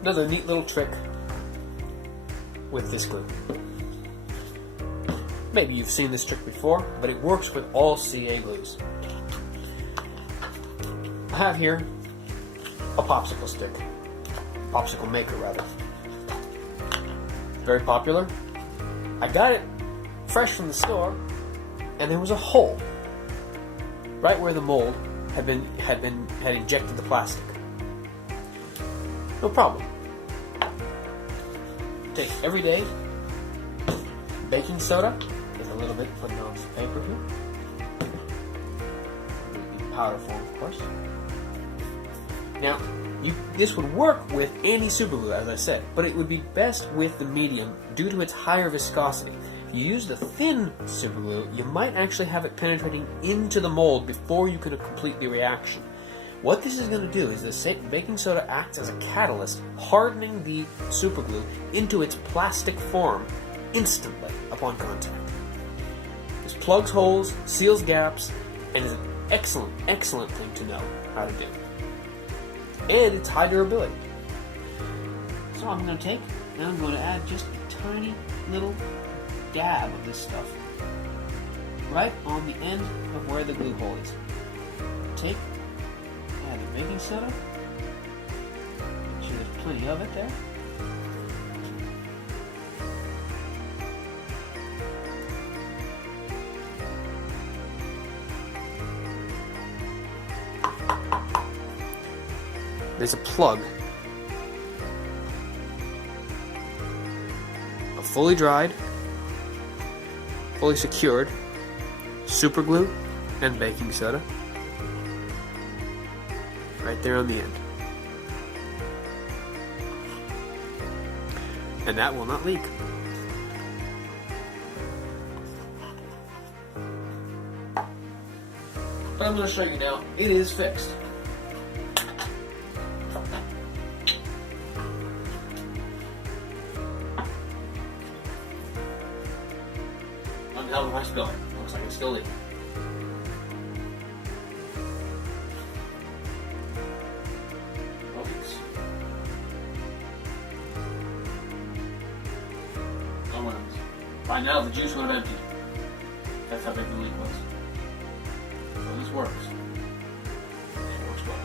Another neat little trick with this glue. Maybe you've seen this trick before, but it works with all CA glues. I have here a popsicle stick. Popsicle maker, rather. Very popular. I got it fresh from the store, and there was a hole right where the mold had injected the plastic. No problem. Take everyday baking soda. There's a little bit putting on some paper here. In powder form, of course. Now, this would work with any superglue, as I said, but it would be best with the medium due to its higher viscosity. If you use the thin superglue, you might actually have it penetrating into the mold before you can complete the reaction. What this is going to do is the baking soda acts as a catalyst, hardening the superglue into its plastic form instantly upon contact. This plugs holes, seals gaps, and is an excellent, excellent thing to know how to do. And it's high durability. So I'm going to take, and I'm going to add just a tiny little dab of this stuff right on the end of where the glue hole is. Take, add the baking soda. Make sure there's plenty of it there. There's a plug, a fully dried, fully secured superglue and baking soda right there on the end. And that will not leak. But I'm going to show you now, it is fixed. How the rest going? Looks like it's still leaking. No leaks. No ones. By now the juice would have emptied. That's how big the leak was. So this works. It works well.